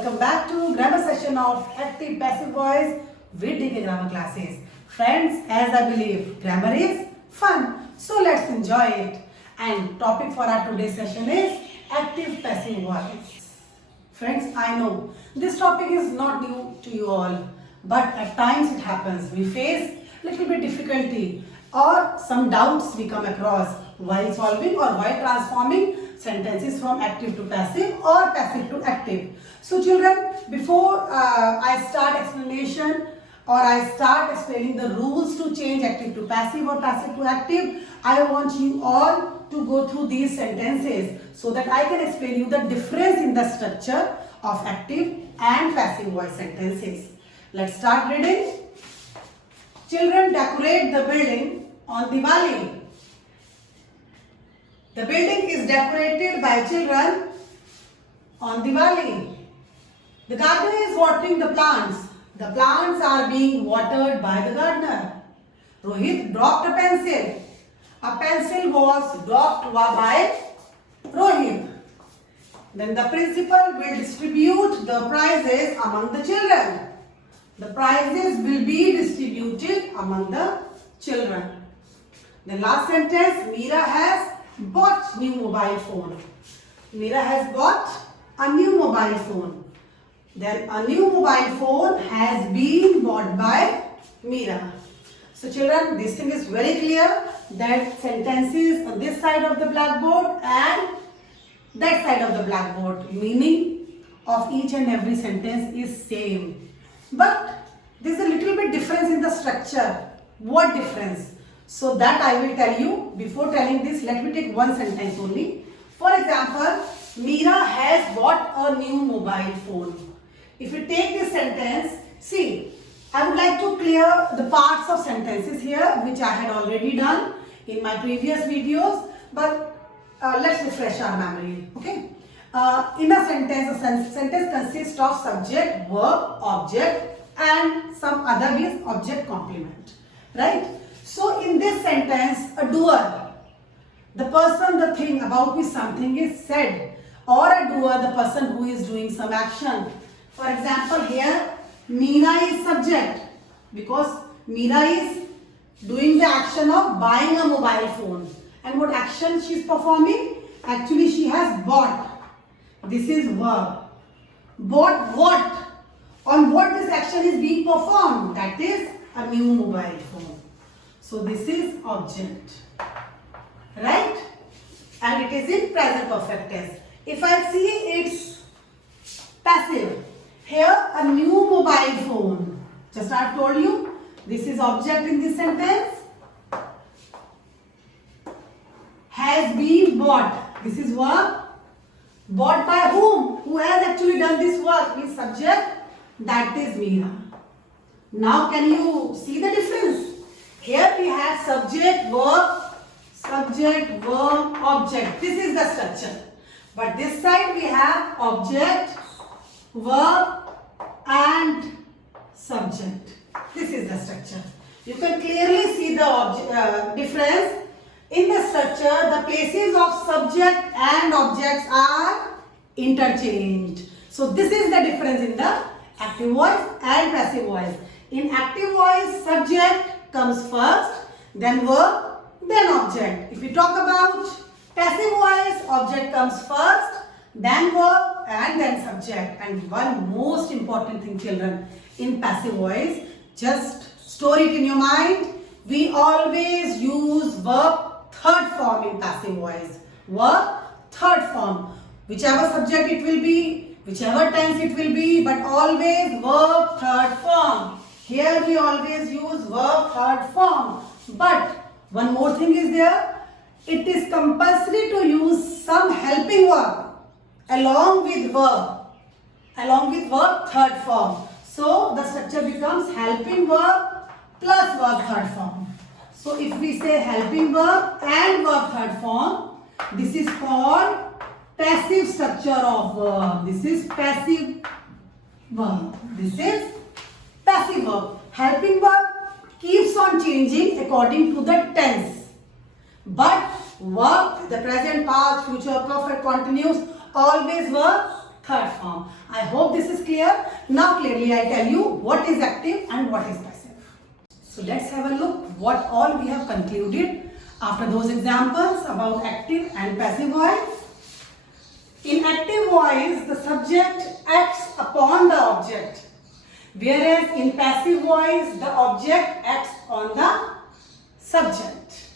Welcome back to grammar session of active passive voice with DK grammar classes. Friends, as I believe grammar is fun, so let's enjoy it. And topic for our today's session is active passive voice. Friends, I know this topic is not new to you all, but at times it happens. We face little bit difficulty or some doubts we come across while solving or while transforming sentences from active to passive or passive to active. So children, before I start explanation or I start explaining the rules to change active to passive or passive to active, I want you all to go through these sentences so that I can explain you the difference in the structure of active and passive voice sentences. Let's start reading. Children decorate the building on Diwali. The building is decorated by children on Diwali. The gardener is watering the plants. The plants are being watered by the gardener. Rohit dropped a pencil. A pencil was dropped by Rohit. Then the principal will distribute the prizes among the children. The prizes will be distributed among the children. The last sentence, Meera has bought new mobile phone. Meera has bought a new mobile phone. Then a new mobile phone has been bought by Meera. So children, this thing is very clear that sentences on this side of the blackboard and that side of the blackboard, meaning of each and every sentence is same. But there is a little bit difference in the structure. What difference? So that I will tell you. Before telling this, let me take one sentence only. For example, Meera has bought a new mobile phone. If you take this sentence, see, I would like to clear the parts of sentences here, which I had already done in my previous videos. But let's refresh our memory. Okay. In a sentence consists of subject, verb, object, and some other means object complement. Right? So in this sentence, a doer, the person, the thing about which something is said, or a doer, the person who is doing some action. For example, here Meera is subject because Meera is doing the action of buying a mobile phone. And what action she is performing? Actually, she has bought. This is verb. Bought what? On what this action is being performed? That is a new mobile phone. So this is object, right? And it is in present perfect tense. If I see it's passive, here a new mobile phone. Just I have told you, this is object in this sentence. Has been bought. This is verb. Bought by whom? Who has actually done this work? Means subject. That is Meera. Now can you see the difference? Here we have subject, verb, object. This is the structure. But this side we have object, verb and subject. This is the structure. You can clearly see the difference. In the structure, the places of subject and objects are interchanged. So this is the difference in the active voice and passive voice. In active voice, subject comes first, then verb, then object. If we talk about passive voice, object comes first, then verb and then subject. And one most important thing, children, in passive voice, just store it in your mind, we always use verb third form in passive voice. Verb third form. Whichever subject it will be, whichever tense it will be, but always verb third form. Here we always use verb third form. But one more thing is there. It is compulsory to use some helping verb along with verb. Along with verb third form. So the structure becomes helping verb plus verb third form. So if we say helping verb and verb third form, this is called passive structure of verb. This is passive verb. This is passive verb. Helping verb keeps on changing according to the tense. But verb, the present, past, future, perfect, continuous, always verb third form. I hope this is clear. Now clearly I tell you what is active and what is passive. So let's have a look what all we have concluded after those examples about active and passive voice. In active voice, the subject acts upon the object, whereas in passive voice, the object acts on the subject.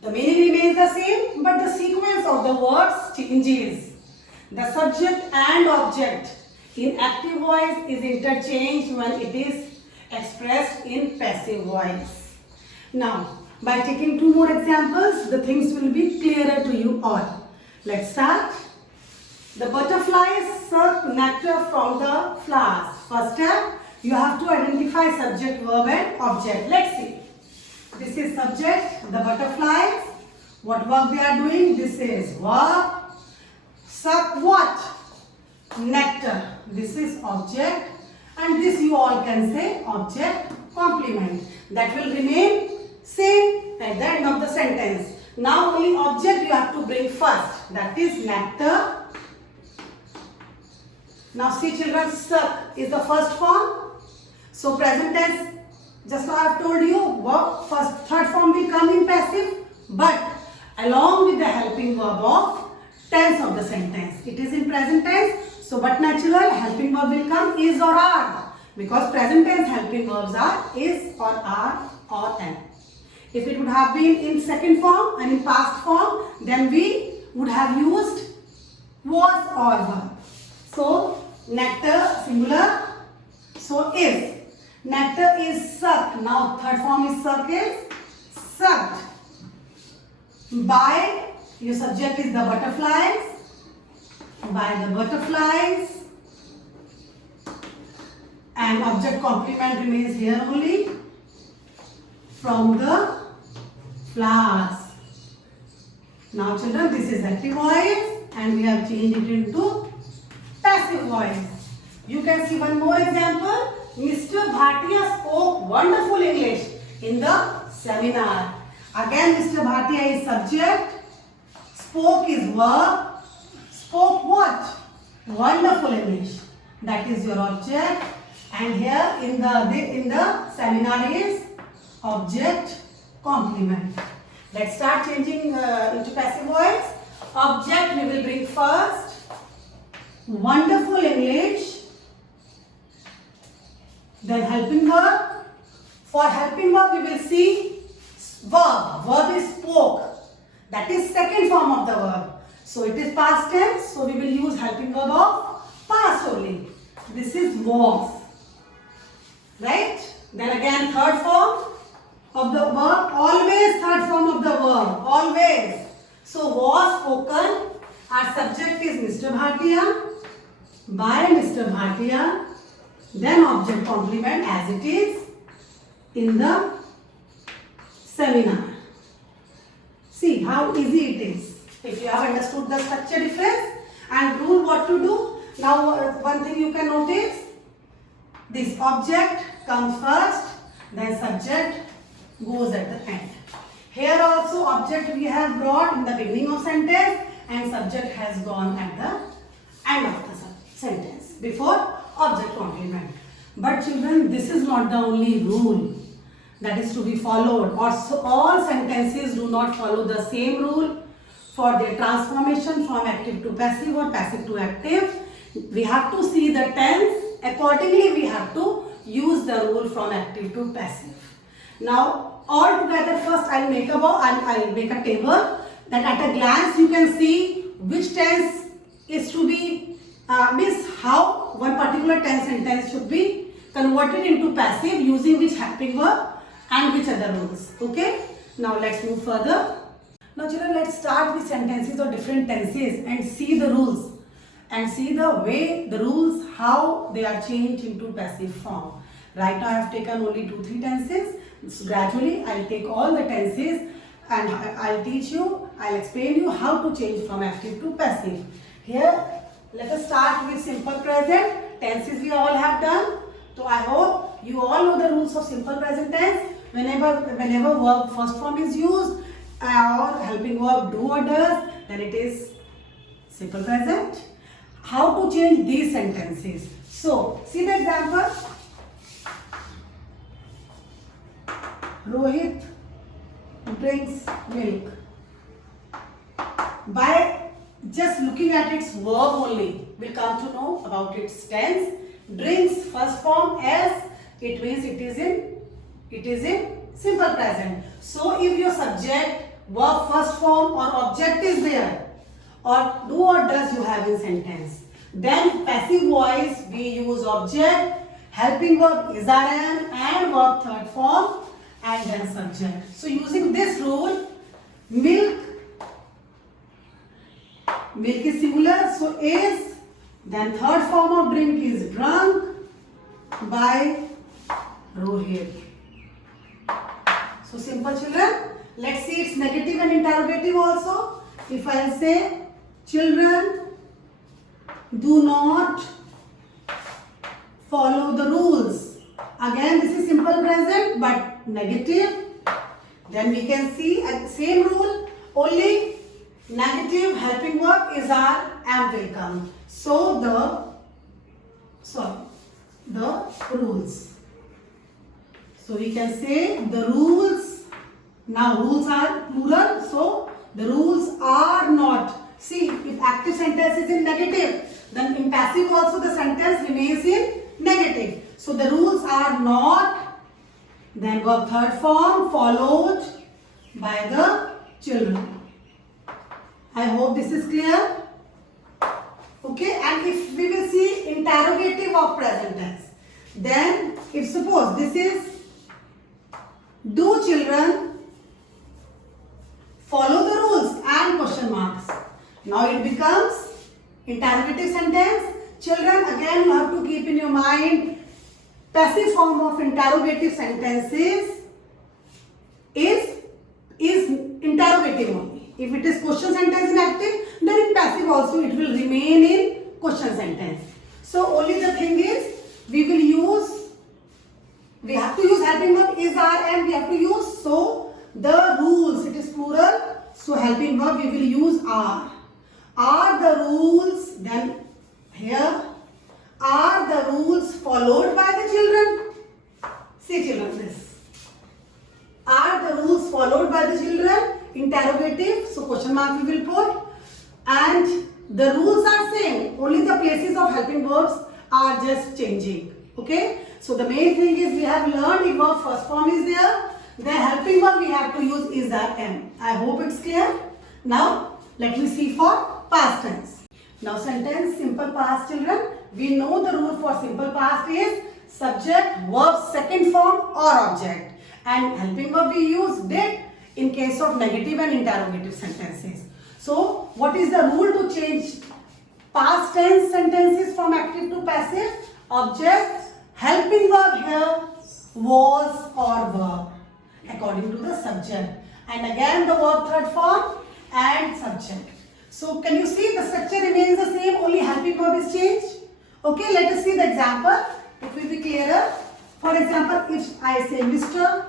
The meaning remains the same, but the sequence of the words changes. The subject and object in active voice is interchanged when it is expressed in passive voice. Now, by taking two more examples, the things will be clearer to you all. Let's start. The butterflies suck nectar from the flowers. First step, you have to identify subject, verb and object. Let's see. This is subject, the butterflies. What work they are doing? This is verb. Suck what? Nectar. This is object. And this you all can say object complement. That will remain same at the end of the sentence. Now only object you have to bring first. That is nectar. Now see children, suck is the first form. So present tense, just now I have told you, verb first, third form will come in passive, but along with the helping verb of tense of the sentence. It is in present tense, so but natural helping verb will come is or are, because present tense helping verbs are is or are or am. If it would have been in second form and in past form, then we would have used was or were. So nectar singular, so is. Nectar is sucked. Now third form is suck is sucked. By, your subject is the butterflies. By the butterflies. And object complement remains here only. From the flowers. Now children, this is active voice and we have changed it into passive voice. You can see one more example. Mr. Bhatia spoke wonderful English in the seminar. Again, Mr. Bhatia is subject. Spoke is verb. Spoke what? Wonderful English. That is your object. And here in the seminar is object complement. Let's start changing into passive voice. Object we will bring first. Wonderful English. Then helping verb. For helping verb we will see verb. Verb is spoke. That is second form of the verb. So it is past tense. So we will use helping verb of past only. This is was. Right? Then again third form of the verb. Always third form of the verb. Always. So was spoken. Our subject is Mr. Bhatia. By Mr. Bhatia. Then object complement as it is in the seminar. See how easy it is. If you have understood the structure difference and rule what to do. Now one thing you can notice. This object comes first, then subject goes at the end. Here also object we have brought in the beginning of sentence and subject has gone at the end of the sentence before object complement. But children, this is not the only rule that is to be followed. Also, all sentences do not follow the same rule for their transformation from active to passive or passive to active. We have to see the tense. Accordingly, we have to use the rule from active to passive. Now, all together first I'll make a table that at a glance you can see which tense is to be means how one particular tense sentence should be converted into passive using which helping verb and which other rules. Okay. Now let's move further. Now children, let's start with sentences of different tenses and see the rules and see the way the rules how they are changed into passive form. Right now I have taken only 2-3 tenses. So gradually I'll take all the tenses and I'll teach you, I'll explain you how to change from active to passive. Here let us start with simple present. Tenses we all have done. So I hope you all know the rules of simple present tense. Whenever verb first form is used or helping verb do or does, then it is simple present. how to change these sentences. So, see the example. Rohit drinks milk. By just looking at its verb only, we'll come to know about its tense. Drinks first form as, it means it is in simple present. So if your subject, verb first form or object is there, or do or does you have in sentence, then passive voice we use object, helping verb is am, and verb third form, and then subject. So using this rule, milk is singular, so is, then third form of drink is drunk by Rohit. So simple, children. Let's see its negative and interrogative also. If I say children do not follow the rules, again this is simple present but negative. Then we can see at the same rule, only negative helping verb is our am will come. So the rules. So we can say the rules. Now rules are plural, so the rules are not. See, if active sentence is in negative, then in passive also the sentence remains in negative. So the rules are not, then verb third form followed by the children. I hope this is clear. Okay, and if we will see interrogative of present tense, then if suppose this is do children follow the rules and question marks. Now it becomes interrogative sentence. Children, again you have to keep in your mind, passive form of interrogative sentences is interrogative only. If it is question sentence in active, then in passive also it will remain in question sentence. So only the thing is, we have to use helping verb is are and we have to use. So the rules, it is plural, so helping verb we will use are. Are the rules, then here, are the rules followed by the children? See children, this. Are the rules followed by the children? Interrogative, so question mark we will put. And the rules are same, only the places of helping verbs are just changing. Okay, so the main thing is we have learned if verb first form is there, then helping verb we have to use is that am. I hope it's clear. Now let me see for past tense. Now sentence simple past, children. We know the rule for simple past is subject, verb second form or object, and helping verb we use did in case of negative and interrogative sentences. So what is the rule to change past tense sentences from active to passive? Object, helping verb here, was or verb according to the subject, and again the verb third form and subject. So can you see the structure remains the same, only helping verb is changed. Okay, let us see the example, it will be clearer. For example, if I say Mr.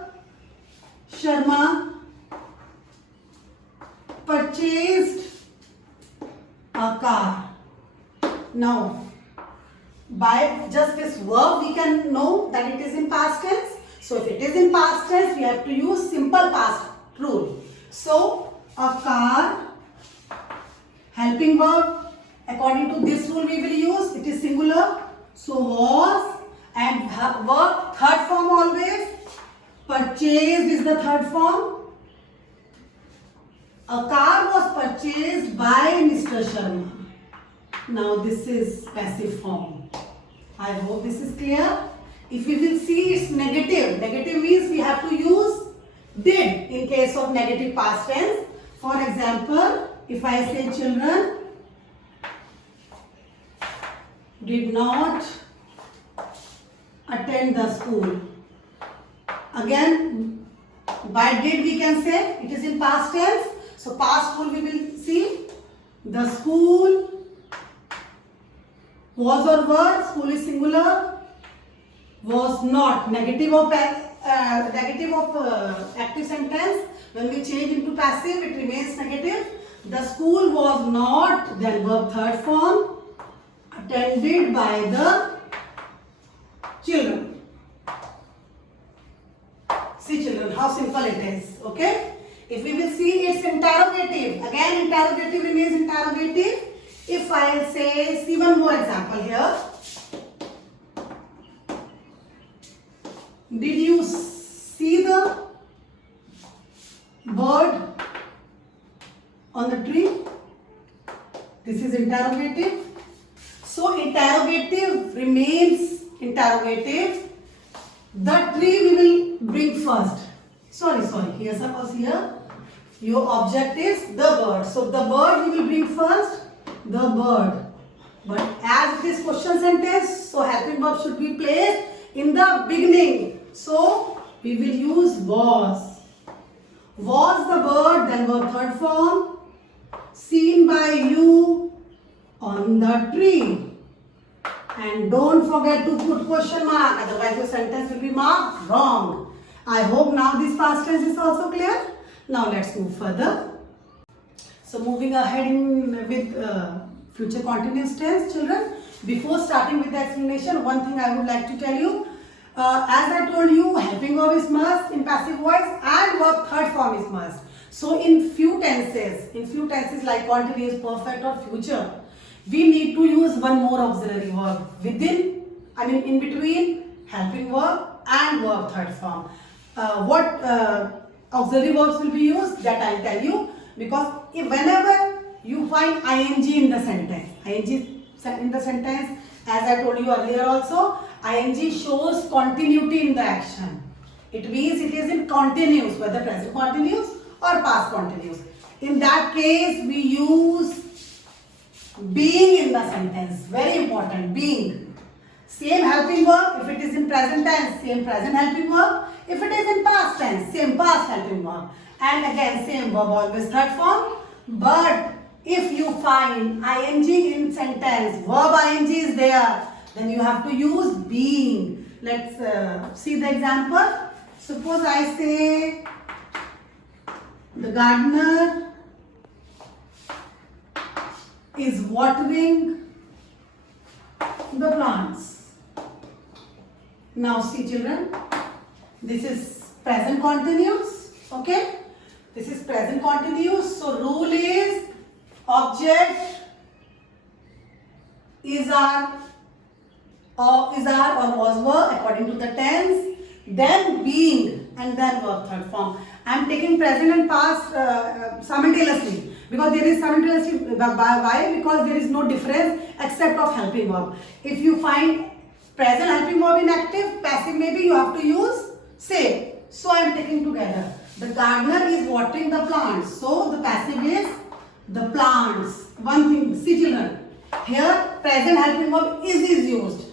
Sharma purchased a car. Now by just this verb we can know that it is in past tense. So if it is in past tense, we have to use simple past rule. So a car, helping verb, according to this rule we will use, it is singular. So was, and verb third form always. Purchased is the third form. A car was purchased by Mr. Sharma. Now this is passive form. I hope this is clear. If we will see it's negative. Negative means we have to use did in case of negative past tense. For example, if I say children did not attend the school. Again, by did we can say it is in past tense. So past rule we will see. The school was or were, school is singular, was not, negative of active sentence. When we change into passive, it remains negative. The school was not, then verb third form, attended by the children. See children, how simple it is. Okay. If we will see its interrogative, again interrogative remains interrogative. If I will say, see one more example here. Did you see the bird on the tree? This is interrogative. So interrogative remains interrogative. The tree we will bring first. Sorry, here suppose here your object is the bird. So the bird we will bring first, the bird. But as it is question sentence, so helping verb should be placed in the beginning. So we will use was. Was the bird, then verb third form, seen by you on the tree. And don't forget to put question mark, otherwise your sentence will be marked wrong. I hope now this past tense is also clear. Now let's move further. So moving ahead with future continuous tense, children. Before starting with the explanation, one thing I would like to tell you. As I told you, helping verb is must in passive voice and verb third form is must. So in few tenses like continuous, perfect or future, we need to use one more auxiliary verb in between helping verb and verb third form. What auxiliary verbs will be used, that I will tell you, because whenever you find ing in the sentence, as I told you earlier also, ing shows continuity in the action. It means it is in continuous, whether present continuous or past continuous. In that case, we use being in the sentence. Very important, being. Same helping verb, if it is in present tense, same present helping verb. If it is in past tense, same past helping verb. And again, same verb always third form. But if you find ing in sentence, verb ing is there, then you have to use being. Let's see the example. Suppose I say, the gardener is watering the plants. Now see children, this is present continuous, okay? This is present continuous. So rule is object is our or was verb according to the tense, then being and then verb third form. I am taking present and past simultaneously because there is simultaneously. Why? Because there is no difference except of helping verb. If you find present helping verb in active, passive maybe you have to use same. So I am taking together. The gardener is watering the plants. So the passive is the plants. One thing, see children, here present helping verb is used.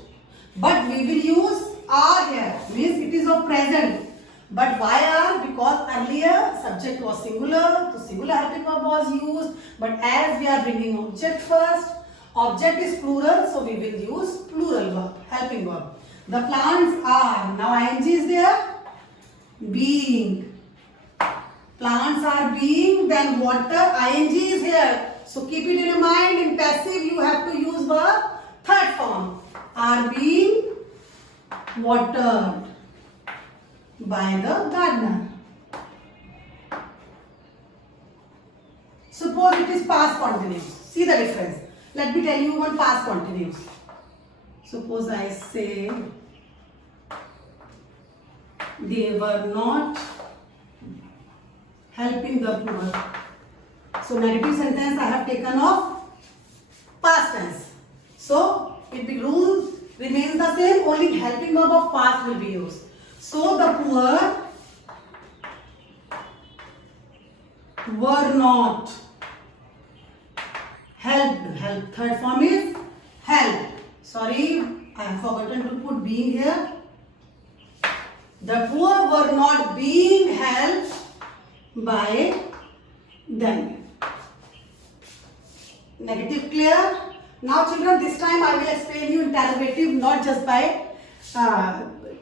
But we will use are here, means it is of present. But why are? Because earlier subject was singular, so singular helping verb was used. But as we are bringing object first, object is plural, so we will use plural verb, helping verb. The plants are, now ing is there, being. Plants are being, then water, ing is here. So keep it in your mind, in passive you have to use verb third form. Are being watered by the gardener. Suppose it is past continuous. See the difference. Let me tell you one past continuous. Suppose I say they were not helping the poor. So negative sentence I have taken off past tense. So the rule remains the same, only helping verb of past will be used. So the poor were not helped. Help. Third form is help. Sorry, I have forgotten to put being here. The poor were not being helped by them. Negative clear? Now children, this time I will explain you interrogative, not just by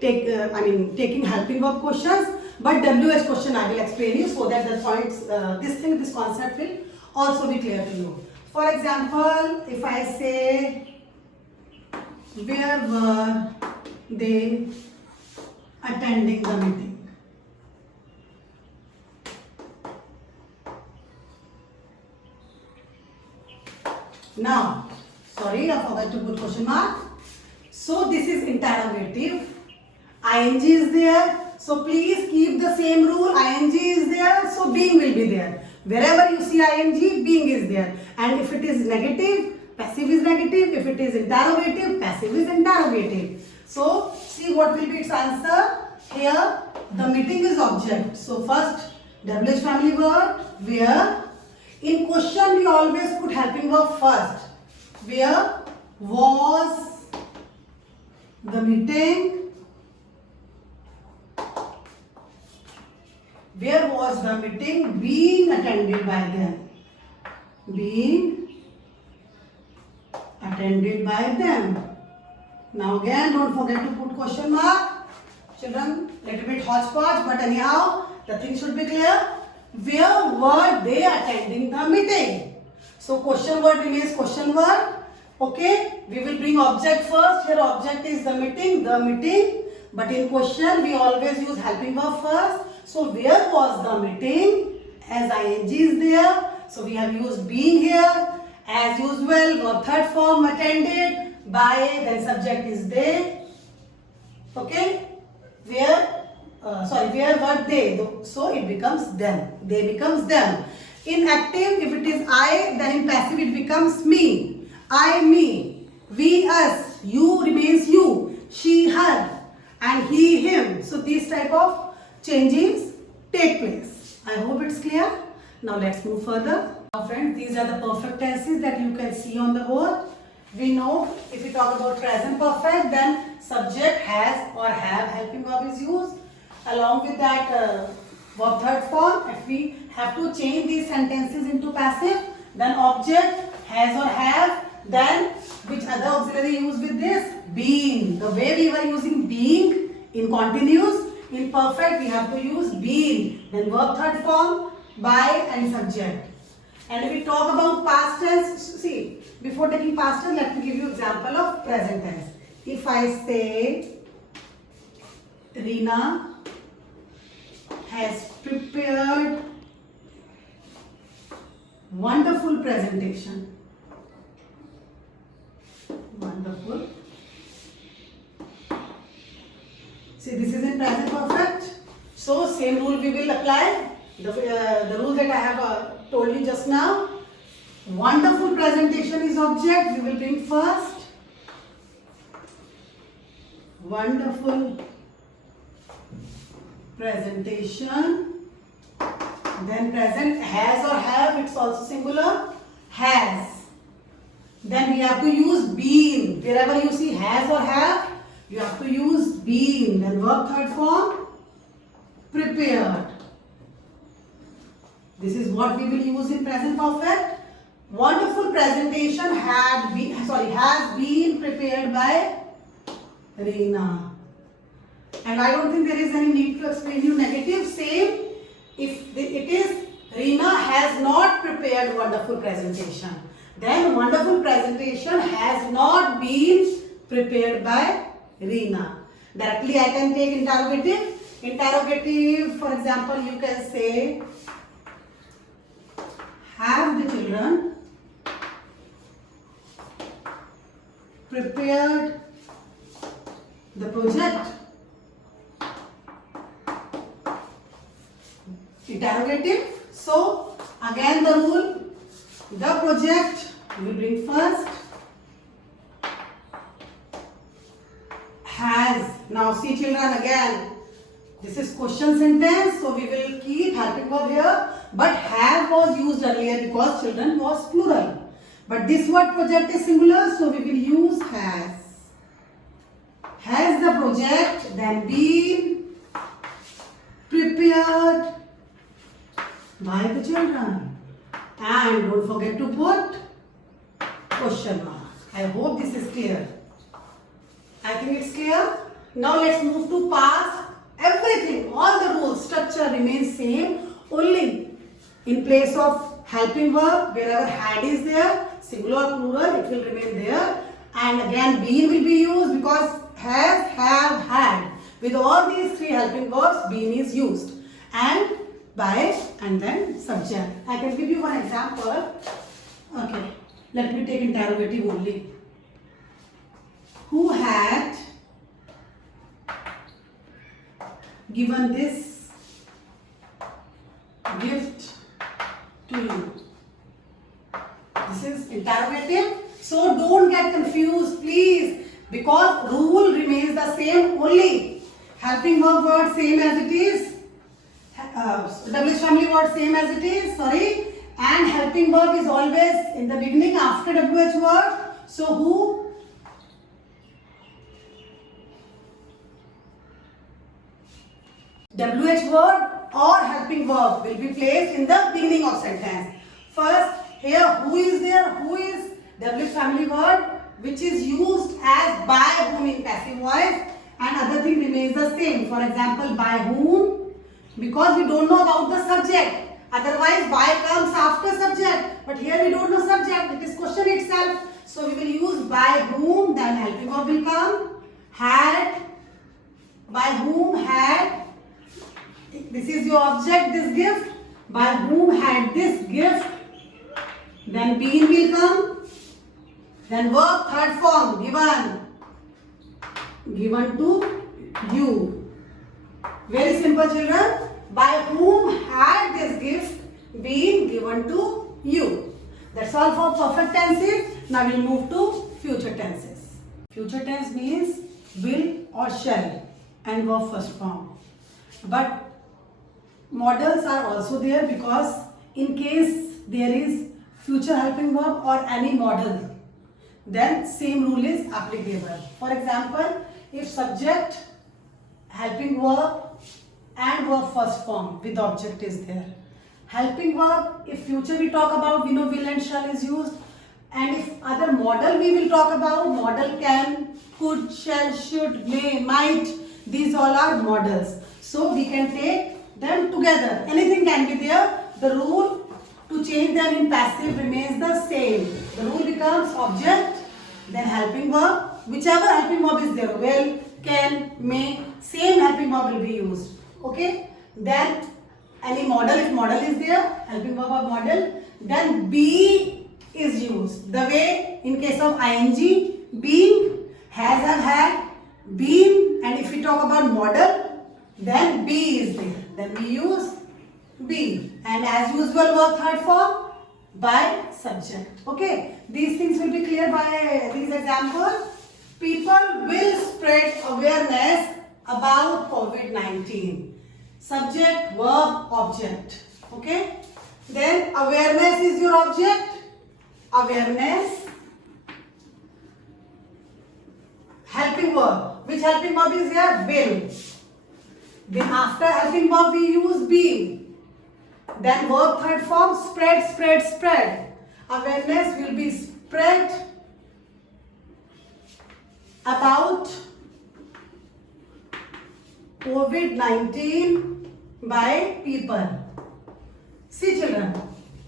taking helping verb questions, but WH question I will explain you so that the points, this concept will also be clear to you. For example, if I say Where were they attending the meeting? Now, sorry, I forgot to put question mark. So this is interrogative. ING is there. So please keep the same rule. ING is there. So being will be there. Wherever you see ING, being is there. And if it is negative, passive is negative. If it is interrogative, passive is interrogative. So see what will be its answer. Here the meeting is object. So first WH family word where. In question we always put helping verb first. Where was the meeting? Where was the meeting being attended by them? Being attended by them. Now again, don't forget to put question mark. Children, little bit hodgepodge, but anyhow, the thing should be clear. Where were they attending the meeting? So question word remains question word. Okay, we will bring object first. Here object is the meeting. But in question we always use helping verb first. So where was the meeting? As ing is there. So we have used being here. As usual, verb third form attended by, then subject is they. Okay, where were they? So it becomes them. They becomes them. In active, if it is I, then in passive it becomes me. I, me. We, us. You remains you. She, her. And he, him. So these type of changes take place. I hope it's clear. Now let's move further. Now friends, these are the perfect tenses that you can see on the board. We know if we talk about present perfect, then subject has or have helping verb is used. Along with that verb third form, if we have to change these sentences into passive, then object has or have, then which other auxiliary use with this? Being. The way we were using being in continuous, in perfect we have to use being. Then verb third form, by and subject. And if we talk about past tense, see, before taking past tense, let me give you example of present tense. If I say, Reena has prepared wonderful presentation. Wonderful. See, this is in present perfect. So, same rule we will apply. The rule that I have told you just now. Wonderful presentation is object. We will bring first. Wonderful presentation. Then present has or have, it's also singular. Has. Then we have to use been. Wherever you see has or have, you have to use been. Then verb third form, prepared. This is what we will use in present perfect. Wonderful presentation has been prepared by Reena. And I don't think there is any need to explain you negative. Same, if it is Reena has not prepared wonderful presentation, then wonderful presentation has not been prepared by Reena. Directly I can take interrogative. Interrogative, for example, you can say, have the children prepared the project? Interrogative. So again the rule, the project we bring first. Has. Now see children, again this is question sentence, so we will keep helping verb here, but have was used earlier because children was plural, but this word project is singular, so we will use has. Has the project then been prepared by the children? And don't forget to put question mark. I hope this is clear. I think it's clear. Now let's move to past. Everything, all the rules, structure remains same. Only in place of helping verb, wherever had is there, singular or plural, it will remain there. and again been will be used because has, have, had. With all these three helping verbs, been is used. And by and then subject. I can give you one example. Okay, let me take interrogative only. Who had given this gift to you? This is interrogative. So don't get confused, please, because rule remains the same only. Helping verb word same as it is. WH family word same as it is. Sorry. And helping verb is always in the beginning after WH word. So who? WH word or helping verb will be placed in the beginning of sentence. First, here who is there? Who is WH family word which is used as by whom in passive voice, and other thing remains the same. For example, by whom, because we don't know about the subject. Otherwise, by comes after subject. But here we don't know subject. It is question itself. So we will use by whom, then helping verb will come. Had, by whom had. This is your object, this gift. By whom had this gift. Then been will come. Then verb third form, given. Given to you. Very simple, children. By whom had this gift been given to you. That's all for perfect tenses. Now we'll move to future tenses. Future tense means will or shall and verb first form. But models are also there because in case there is future helping verb or any model, then same rule is applicable. For example, if subject, helping verb and verb first form with object is there. Helping verb, if future we talk about, we know will and shall is used. And if other model we will talk about, model can, could, shall, should, may, might. These all are models. So we can take them together. Anything can be there. The rule to change them in passive remains the same. The rule becomes object, then helping verb. Whichever helping verb is there, will, can, may, same helping verb will be used. Okay? Then any model, if model is there, helping verb or model, then be is used. The way in case of ing, being, has, have, had, been, and if we talk about model, then be is there. Then we use be. And as usual, verb third form by subject. Okay? These things will be clear by these examples. People will spread awareness about COVID-19. Subject, verb, object. Okay? Then awareness is your object. Awareness. Helping verb. Which helping verb is here? Will. Then after helping verb we use be. Then verb third form, spread, spread, spread. Awareness will be spread about COVID-19 by people. See children,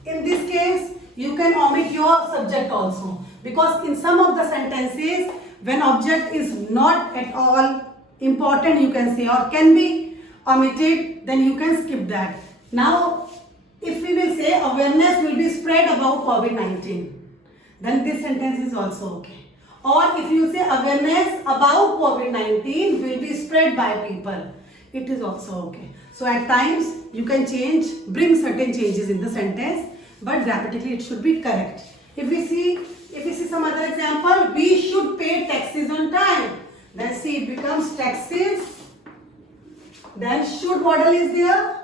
in this case you can omit your subject also, because in some of the sentences when object is not at all important, you can say, or can be omitted, then you can skip that. Now if we will say awareness will be spread about COVID-19, then this sentence is also okay. Or if you say awareness about COVID-19 will be spread by people, it is also okay. So at times you can change, bring certain changes in the sentence, but grammatically it should be correct. If we see some other example, we should pay taxes on time. Then see, it becomes taxes. Then should model is there.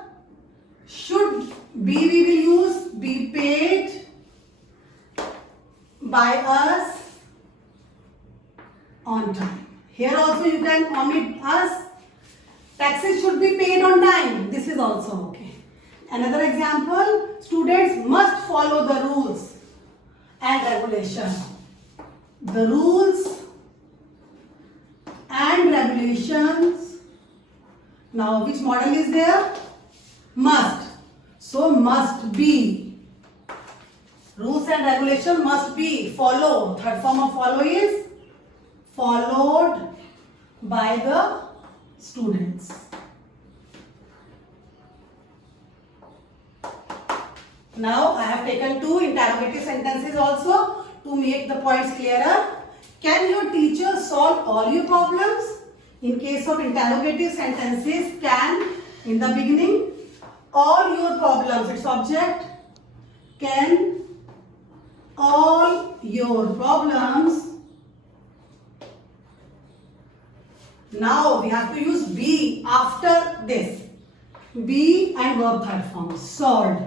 Should be we will use be paid by us on time. Here also you can omit us. Taxes should be paid on time. This is also okay. Another example, students must follow the rules and regulation. The rules and regulations. Now which model is there? Must. So must be. Rules and regulation must be. Follow. Third form of follow is followed by the students. Now I have taken two interrogative sentences also to make the points clearer. Can your teacher solve all your problems? In case of interrogative sentences, can in the beginning, all your problems, its object, can all your problems. Now we have to use be after this. Be and verb third form, solved.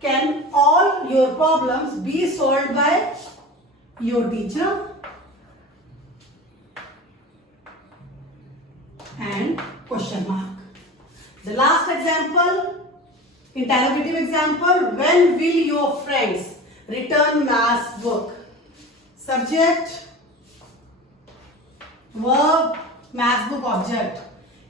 Can all your problems be solved by your teacher? And question mark. The last example, interrogative example, when will your friends return maths book? Subject, verb, maths book object.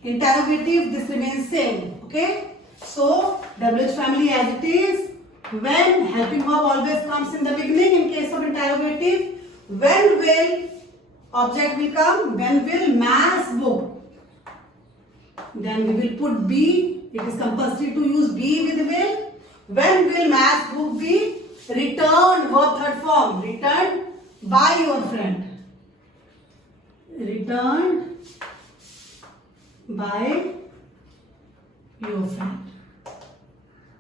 Interrogative, this remains same. Okay? So, WH family as it is. When, helping verb always comes in the beginning in case of interrogative. When will, object will come. When will maths book? Then we will put be. It is compulsory to use be with will. When will maths book be returned? Verb third form. Returned by your friend. Returned by your friend.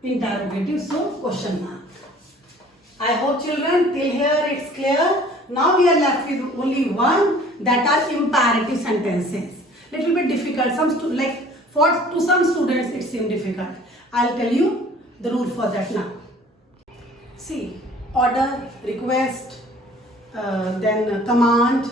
Interrogative, so question mark. I hope children till here it's clear. Now we are left with only one, that are imperative sentences. Little bit difficult. To some students it seems difficult. I'll tell you the rule for that now. See, order, request, then command,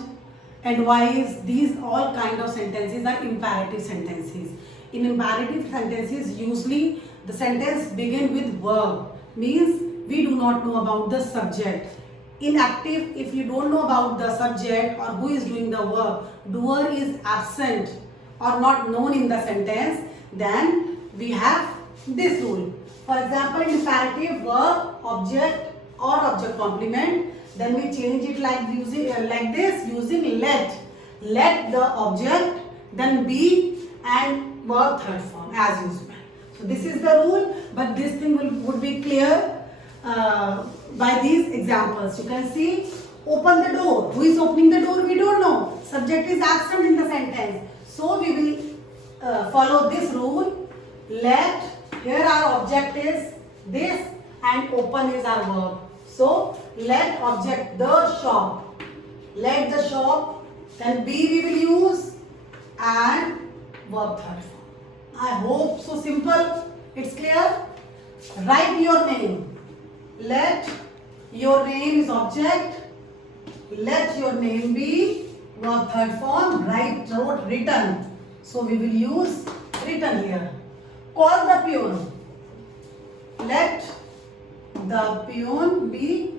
advise, these all kind of sentences are imperative sentences. In imperative sentences, usually the sentence begin with verb, means we do not know about the subject. In active, if you don't know about the subject or who is doing the verb, doer is absent or not known in the sentence, then we have this rule. For example, imperative, verb, object or object complement, then we change it like using let. Let the object, then be and verb third form as usual. So this is the rule, but this thing would be clear by these examples. You can see, open the door. Who is opening the door? We don't know. Subject is absent in the sentence. So we will follow this rule. Let, here our object is this and open is our verb. So let object the shop. Let the shop, then be we will use and verb third form. I hope so simple. It's clear? Write your name. Let your name is object. Let your name be verb third form. Write, wrote, written. So we will use written here. Call the peon. Let the peon be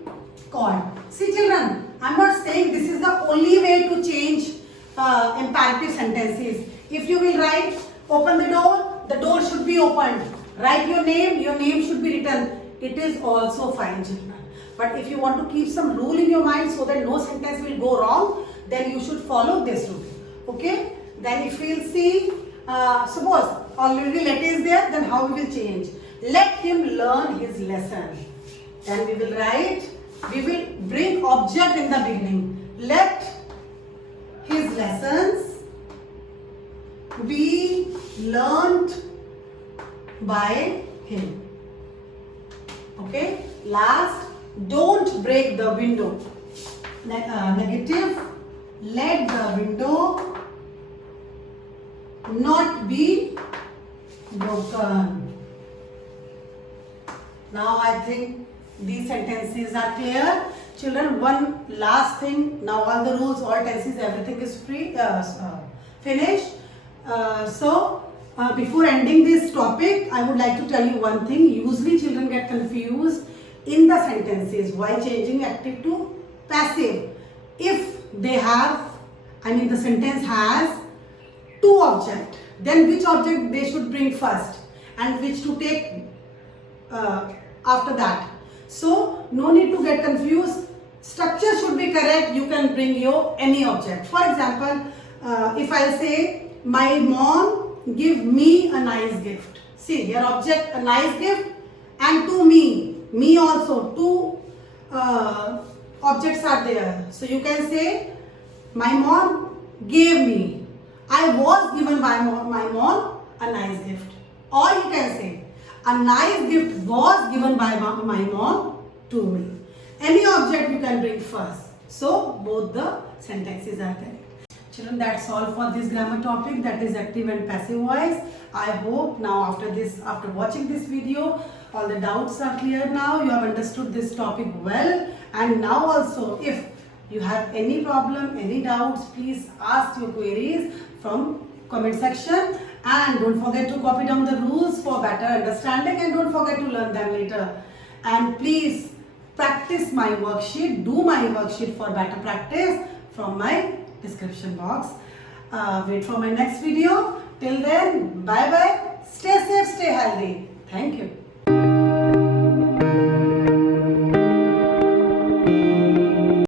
called. See children, I'm not saying this is the only way to change imperative sentences. If you will write, open the door should be opened. Write your name should be written. It is also fine, children. But if you want to keep some rule in your mind so that no sentence will go wrong, then you should follow this rule. Okay? Then if we will see, suppose already let is there, then how we will change? Let him learn his lesson. Then we will write, we will bring object in the beginning. Let his lessons be learnt by him. Okay? Last, don't break the window. Negative, let the window not be broken. Now I think these sentences are clear. Children, one last thing. Now all the rules, all tenses, everything is finished. Before ending this topic, I would like to tell you one thing. Usually children get confused in the sentences while changing active to passive. If they have, the sentence has two objects, then which object they should bring first and which to take after that. So no need to get confused. structure should be correct, you can bring your any object. For example, if I say my mom give me a nice gift. See, your object a nice gift, and to me also, two objects are there. So you can say my mom gave me. I was given by my mom a nice gift. Or you can say a nice gift was given by my mom to me. Any object you can bring first. So both the sentences are correct. Children, that's all for this grammar topic, that is active and passive voice. I hope now after watching this video, all the doubts are clear now. You have understood this topic well. And now also, if you have any problem, any doubts, please ask your queries from comment section. And don't forget to copy down the rules for better understanding, and don't forget to learn them later. And please practice my worksheet, do my worksheet for better practice from my description box. Wait for my next video. Till then, bye bye. Stay safe, stay healthy. Thank you.